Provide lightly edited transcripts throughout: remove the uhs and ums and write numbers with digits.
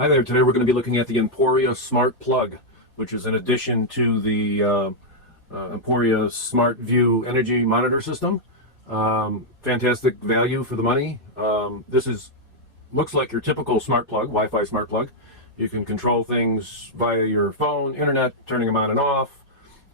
Hi there, today we're going to be looking at the Emporia Smart Plug, which is an addition to the Emporia Smart View energy monitor system. Fantastic value for the money. Looks like your typical smart plug, Wi-Fi smart plug. You can control things via your phone, internet, turning them on and off,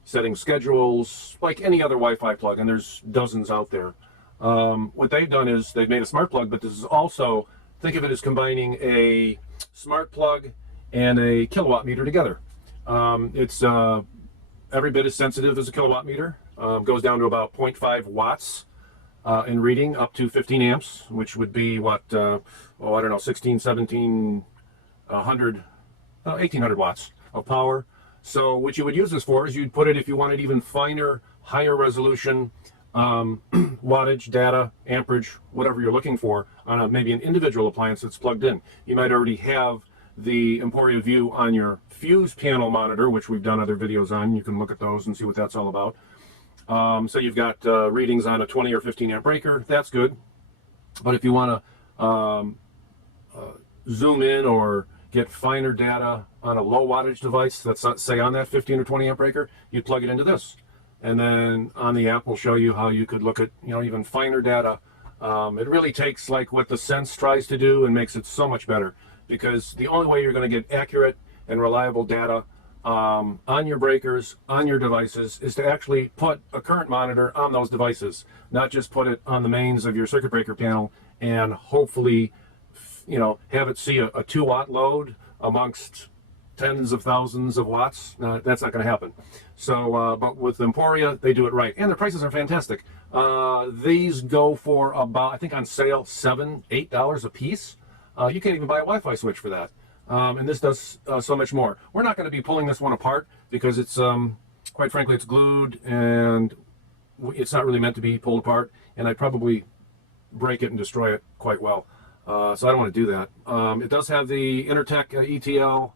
setting schedules, like any other Wi-Fi plug, and there's dozens out there. What they've done is they've made a smart plug, but this is also, think of it as combining a smart plug and a kilowatt meter together. It's every bit as sensitive as a kilowatt meter. Goes down to about 0.5 watts in reading, up to 15 amps, which would be what, I don't know, 16, 1700, 1800 watts of power. So what you would use this for is you'd put it if you wanted even finer, higher resolution wattage, data, amperage, whatever you're looking for on maybe an individual appliance that's plugged in. You might already have the Emporia View on your fuse panel monitor, which we've done other videos on. You can look at those and see what that's all about. So you've got readings on a 20 or 15 amp breaker. That's good. But if you want to zoom in or get finer data on a low wattage device that's, say, on that 15 or 20 amp breaker, you'd plug it into this. And then on the app, we'll show you how you could look at, even finer data. It really takes like what the Sense tries to do and makes it so much better, because the only way you're going to get accurate and reliable data on your breakers, on your devices, is to actually put a current monitor on those devices, not just put it on the mains of your circuit breaker panel and hopefully, have it see a 2-watt load amongst tens of thousands of watts. That's not going to happen. So, but with Emporia, they do it right, and their prices are fantastic. These go for about, I think on sale, $7, $8 a piece. You can't even buy a Wi-Fi switch for that. And this does so much more. We're not going to be pulling this one apart because it's, quite frankly, it's glued and it's not really meant to be pulled apart, and I'd probably break it and destroy it quite well. So I don't want to do that. It does have the Intertech ETL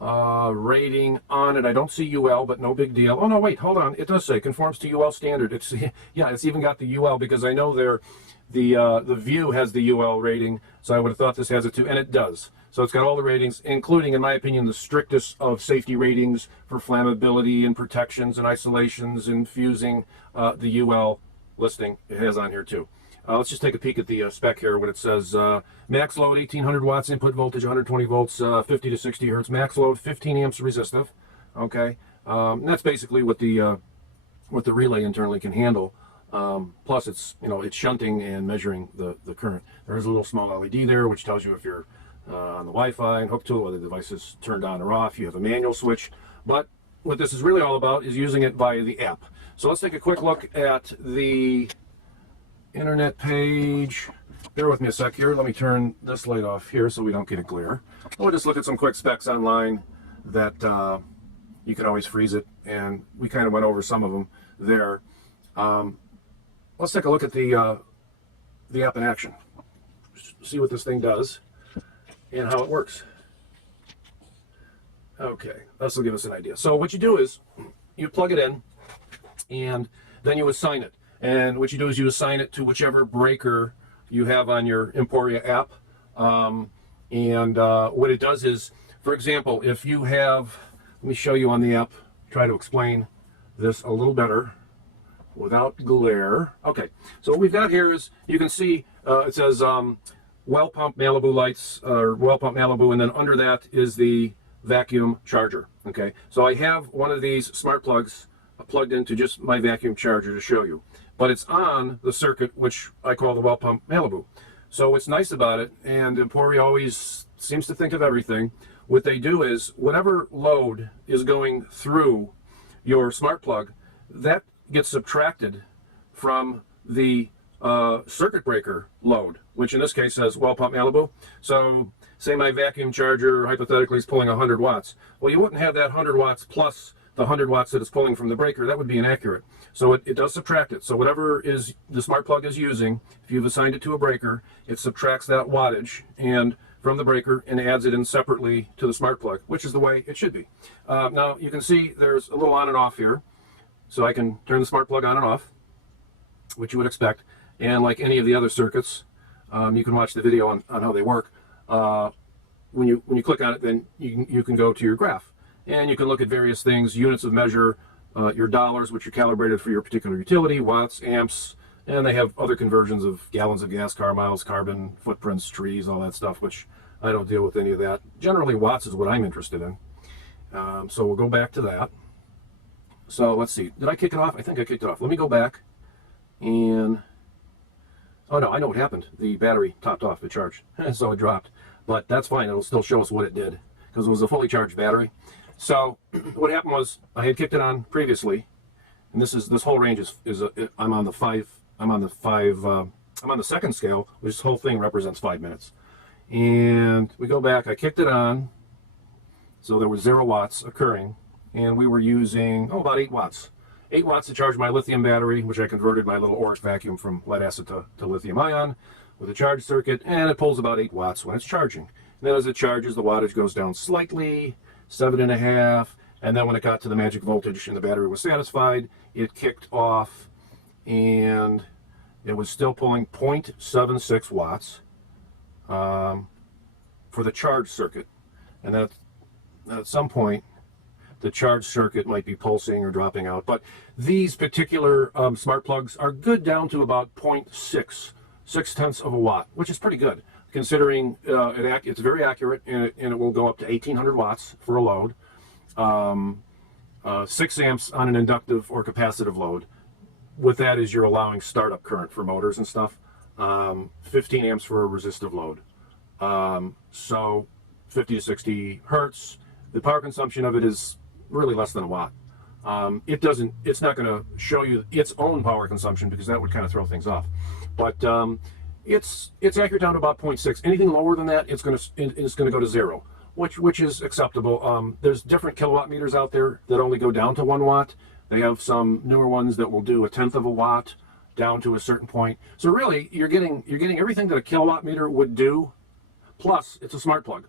rating on it. I don't see UL, but no big deal. Oh no, wait, hold on. It does say conforms to UL standard. It's, yeah, it's even got the UL, because I know the View has the UL rating, so I would have thought this has it too, and it does. So it's got all the ratings, including, in my opinion, the strictest of safety ratings for flammability and protections and isolations and fusing. The UL listing it has on here too. Let's just take a peek at the spec here. What it says: max load 1800 watts, input voltage 120 volts, 50 to 60 hertz. Max load 15 amps resistive. Okay, and that's basically what the relay internally can handle. Plus, it's it's shunting and measuring the current. There is a little small LED there, which tells you if you're on the Wi-Fi and hooked to it, whether the device is turned on or off. You have a manual switch, but what this is really all about is using it via the app. So let's take a quick look at the internet page. Bear with me a sec here. Let me turn this light off here so we don't get a glare. We'll just look at some quick specs online that you can always freeze it, and we kind of went over some of them there. Let's take a look at the app in action. See what this thing does and how it works. Okay, this will give us an idea. So what you do is you plug it in, and then you assign it. And what you do is you assign it to whichever breaker you have on your Emporia app. What it does is, for example, if you have, let me show you on the app, try to explain this a little better without glare. Okay, so what we've got here is, you can see it says well pump Malibu lights, or well pump Malibu, and then under that is the vacuum charger. Okay, so I have one of these smart plugs plugged into just my vacuum charger to show you, but it's on the circuit which I call the well pump Malibu. So what's nice about it, and Emporia always seems to think of everything, what they do is whatever load is going through your smart plug, that gets subtracted from the circuit breaker load, which in this case says well pump Malibu. So say my vacuum charger hypothetically is pulling 100 watts. Well, you wouldn't have that 100 watts plus the 100 watts that it's pulling from the breaker. That would be inaccurate. So it does subtract it. So whatever is the smart plug is using, if you've assigned it to a breaker, it subtracts that wattage and from the breaker and adds it in separately to the smart plug, which is the way it should be. Now you can see there's a little on and off here. So I can turn the smart plug on and off, which you would expect. And like any of the other circuits, you can watch the video on how they work. when you click on it, then you can go to your graph, and you can look at various things, units of measure, your dollars, which are calibrated for your particular utility, watts, amps, and they have other conversions of gallons of gas, car miles, carbon footprints, trees, all that stuff, which I don't deal with any of that. Generally, watts is what I'm interested in. So we'll go back to that. So let's see. Did I kick it off? I think I kicked it off. Let me go back and... Oh no, I know what happened. The battery topped off. It charged. So it dropped. But that's fine. It'll still show us what it did because it was a fully charged battery. So what happened was I had kicked it on previously, and this whole range I'm on the second scale, which this whole thing represents 5 minutes. And we go back. I kicked it on. So there was 0 watts occurring, and we were using, about 8 watts. 8 watts to charge my lithium battery, which I converted my little Oryx vacuum from lead acid to lithium ion with a charge circuit, and it pulls about 8 watts when it's charging. And then as it charges, the wattage goes down slightly, 7.5, and then when it got to the magic voltage and the battery was satisfied, it kicked off, and it was still pulling 0.76 watts for the charge circuit. And that at some point, the charge circuit might be pulsing or dropping out. But these particular smart plugs are good down to about 0.6, 0.6 of a watt, which is pretty good, considering it's very accurate, and it will go up to 1,800 watts for a load, 6 amps on an inductive or capacitive load. With that is you're allowing startup current for motors and stuff, 15 amps for a resistive load. So 50 to 60 hertz. The power consumption of it is really less than a watt. It's not going to show you its own power consumption because that would kind of throw things off. But it's accurate down to about 0.6. Anything lower than that, it's going to go to 0, which is acceptable. There's different kilowatt meters out there that only go down to 1 watt. They have some newer ones that will do 1/10 of a watt down to a certain point. So really, you're getting everything that a kilowatt meter would do, plus it's a smart plug.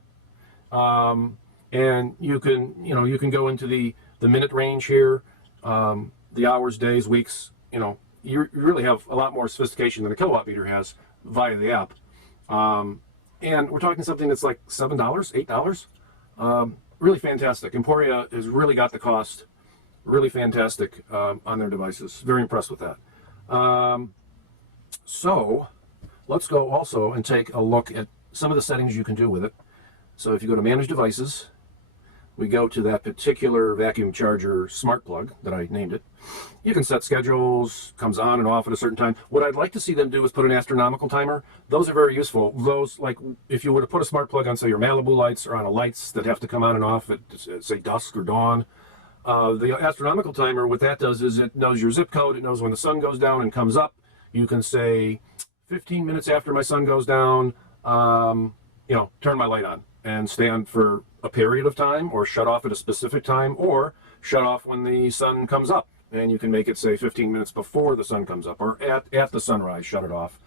And you can go into the minute range here, the hours, days, weeks. You really have a lot more sophistication than a kilowatt meter has via the app. And we're talking something that's like $7, $8. Really fantastic. Emporia has really got the cost really fantastic on their devices. Very impressed with that. So let's go also and take a look at some of the settings you can do with it. So if you go to Manage Devices, we go to that particular vacuum charger smart plug that I named it. You can set schedules, comes on and off at a certain time. What I'd like to see them do is put an astronomical timer. Those are very useful. Those, like if you were to put a smart plug on, say, your Malibu lights or on a lights that have to come on and off at, say, dusk or dawn, the astronomical timer, what that does is it knows your zip code. It knows when the sun goes down and comes up. You can say 15 minutes after my sun goes down, turn my light on and stay on for a period of time, or shut off at a specific time, or shut off when the sun comes up. And you can make it say 15 minutes before the sun comes up, or at the sunrise, shut it off.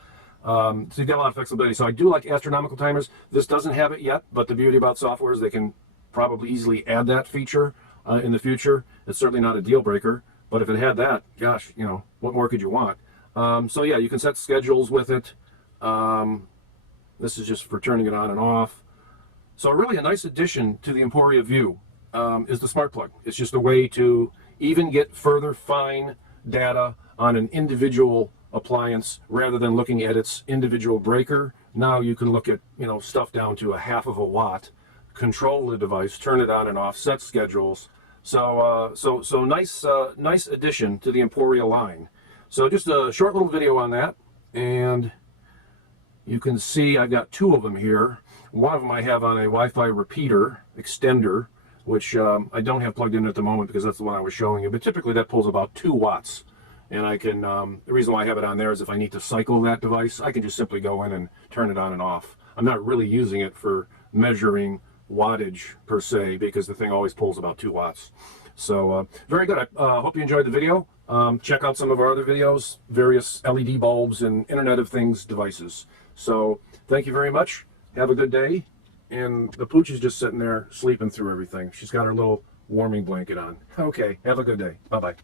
So you've got a lot of flexibility. So I do like astronomical timers. This doesn't have it yet, but the beauty about software is they can probably easily add that feature in the future. It's certainly not a deal breaker, but if it had that, gosh, what more could you want? So yeah, you can set schedules with it. This is just for turning it on and off. So really a nice addition to the Emporia View is the smart plug. It's just a way to even get further fine data on an individual appliance rather than looking at its individual breaker. Now you can look at stuff down to 1/2 of a watt, control the device, turn it on and off, set schedules. So nice addition to the Emporia line. So just a short little video on that, and you can see I've got 2 of them here. One of them I have on a Wi-Fi repeater extender, which I don't have plugged in at the moment because that's the one I was showing you. But typically that pulls about 2 watts. And I can, the reason why I have it on there is if I need to cycle that device, I can just simply go in and turn it on and off. I'm not really using it for measuring wattage per se, because the thing always pulls about 2 watts. So very good. I hope you enjoyed the video. Check out some of our other videos, various LED bulbs and Internet of Things devices. So thank you very much. Have a good day. And the pooch is just sitting there sleeping through everything. She's got her little warming blanket on. Okay, have a good day. Bye-bye.